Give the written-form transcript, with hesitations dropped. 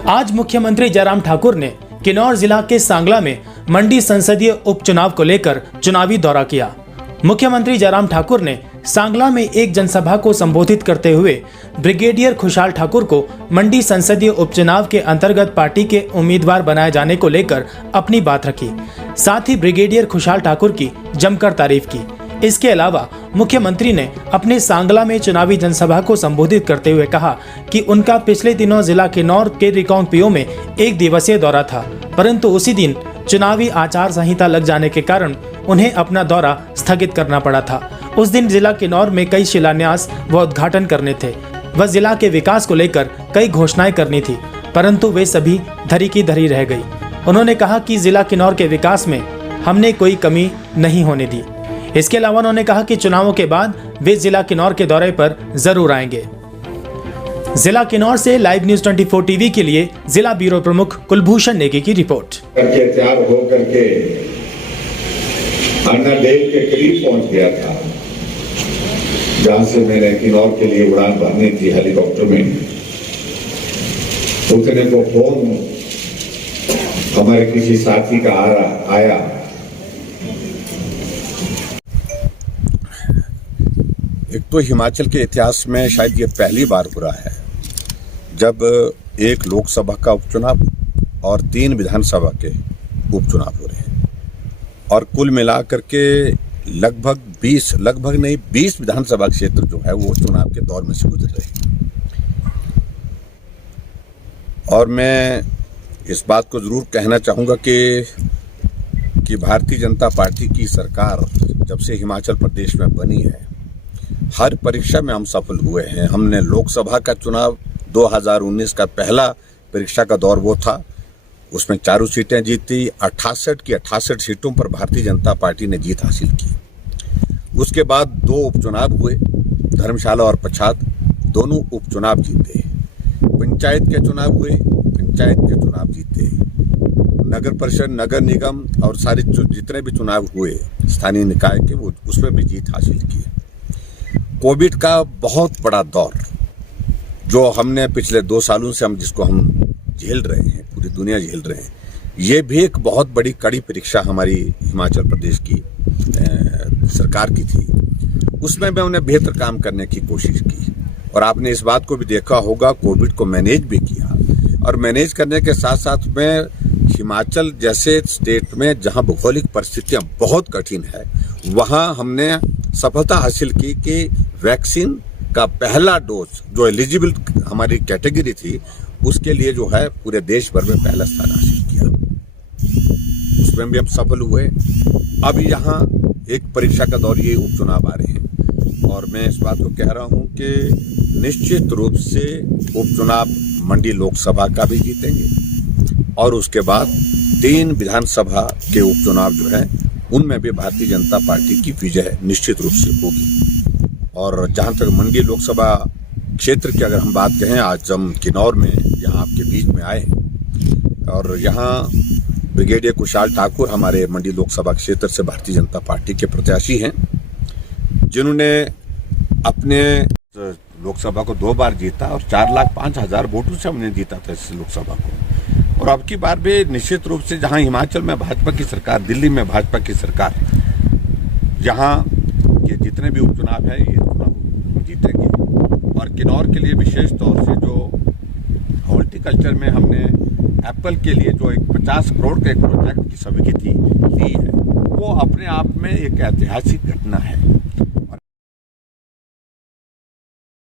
आज मुख्यमंत्री जयराम ठाकुर ने किन्नौर जिला के सांगला में मंडी संसदीय उपचुनाव को लेकर चुनावी दौरा किया। मुख्यमंत्री जयराम ठाकुर ने सांगला में एक जनसभा को संबोधित करते हुए ब्रिगेडियर खुशहाल ठाकुर को मंडी संसदीय उपचुनाव के अंतर्गत पार्टी के उम्मीदवार बनाए जाने को लेकर अपनी बात रखी। साथ ही ब्रिगेडियर खुशहाल ठाकुर की जमकर तारीफ की। इसके अलावा मुख्यमंत्री ने अपने सांगला में चुनावी जनसभा को संबोधित करते हुए कहा कि उनका पिछले दिनों जिला किन्नौर के रिकांगपिओ में 1 दिवसीय दौरा था, परंतु उसी दिन चुनावी आचार संहिता लग जाने के कारण उन्हें अपना दौरा स्थगित करना पड़ा था। उस दिन जिला किन्नौर में कई शिलान्यास व उद्घाटन करने थे व जिला के विकास को लेकर कई घोषणाएं करनी थी, परंतु वे सभी धरी की धरी रह गई। उन्होंने कहा कि जिला किन्नौर के विकास में हमने कोई कमी नहीं होने दी। इसके अलावा उन्होंने कहा कि चुनावों के बाद वे जिला किन्नौर के दौरे पर जरूर आएंगे। जिला किन्नौर से लाइव न्यूज 24 टीवी के लिए जिला ब्यूरो प्रमुख कुलभूषण नेगी की रिपोर्ट। तैयार होकर के अन्ना देव के करीब पहुंच गया था, जहां से मैंने किन्नौर के लिए उड़ान भरनी थी हेलीकॉप्टर में। उतने को फोन हमारे किसी साथी का आया। एक तो हिमाचल के इतिहास में शायद ये पहली बार हो रहा है जब एक लोकसभा का उपचुनाव और 3 विधानसभा के उपचुनाव हो रहे हैं और कुल मिलाकर के लगभग 20 विधानसभा क्षेत्र जो है वो चुनाव के दौर में से गुजर रहे हैं। और मैं इस बात को जरूर कहना चाहूँगा कि भारतीय जनता पार्टी की सरकार जब से हिमाचल प्रदेश में बनी है, हर परीक्षा में हम सफल हुए हैं। हमने लोकसभा का चुनाव 2019 का पहला परीक्षा का दौर वो था, उसमें 4 सीटें जीती। 68 की 68 सीटों पर भारतीय जनता पार्टी ने जीत हासिल की। उसके बाद 2 उपचुनाव हुए, धर्मशाला और पच्छाद, दोनों उपचुनाव जीते। पंचायत के चुनाव हुए, पंचायत के चुनाव जीते। नगर परिषद, नगर निगम और सारे जितने भी चुनाव हुए स्थानीय निकाय के, वो उसमें भी जीत हासिल की। कोविड का बहुत बड़ा दौर जो हमने पिछले 2 सालों से जिसको हम झेल रहे हैं, पूरी दुनिया झेल रहे हैं, ये भी एक बहुत बड़ी कड़ी परीक्षा हमारी हिमाचल प्रदेश की सरकार की थी। उसमें उन्हें बेहतर काम करने की कोशिश की और आपने इस बात को भी देखा होगा, कोविड को मैनेज भी किया। और मैनेज करने के साथ साथ में हिमाचल जैसे स्टेट में जहां भौगोलिक परिस्थितियां बहुत कठिन है, वहां हमने सफलता हासिल की कि वैक्सीन का पहला डोज जो एलिजिबल हमारी कैटेगरी थी, उसके लिए जो है पूरे देश भर में पहला स्थान हासिल किया। उसमें भी हम सफल हुए। अब यहाँ एक परीक्षा का दौर, ये उपचुनाव आ रहे हैं और मैं इस बात को कह रहा हूँ कि निश्चित रूप से उपचुनाव मंडी लोकसभा का भी जीतेंगे और उसके बाद 3 विधानसभा के उपचुनाव जो है उनमें भी भारतीय जनता पार्टी की विजय निश्चित रूप से होगी। और जहां तक मंडी लोकसभा क्षेत्र की अगर हम बात कहें, आज हम किन्नौर में यहाँ आपके बीच में आए हैं और यहाँ ब्रिगेडियर खुशहाल ठाकुर हमारे मंडी लोकसभा क्षेत्र से भारतीय जनता पार्टी के प्रत्याशी हैं, जिन्होंने अपने लोकसभा को 2 बार जीता और 4,05,000 वोटों से हमने जीता था इस लोकसभा को। और अब की बार भी निश्चित रूप से जहां हिमाचल में भाजपा की सरकार, दिल्ली में भाजपा की सरकार, जहां ये जितने भी उपचुनाव है ये चुनाव जीतेंगे। और किन्नौर के लिए विशेष तौर से जो हॉर्टिकल्चर में हमने एप्पल के लिए जो एक 50 करोड़ का एक प्रोजेक्ट की स्वीकृति ली है, वो अपने आप में एक ऐतिहासिक घटना है।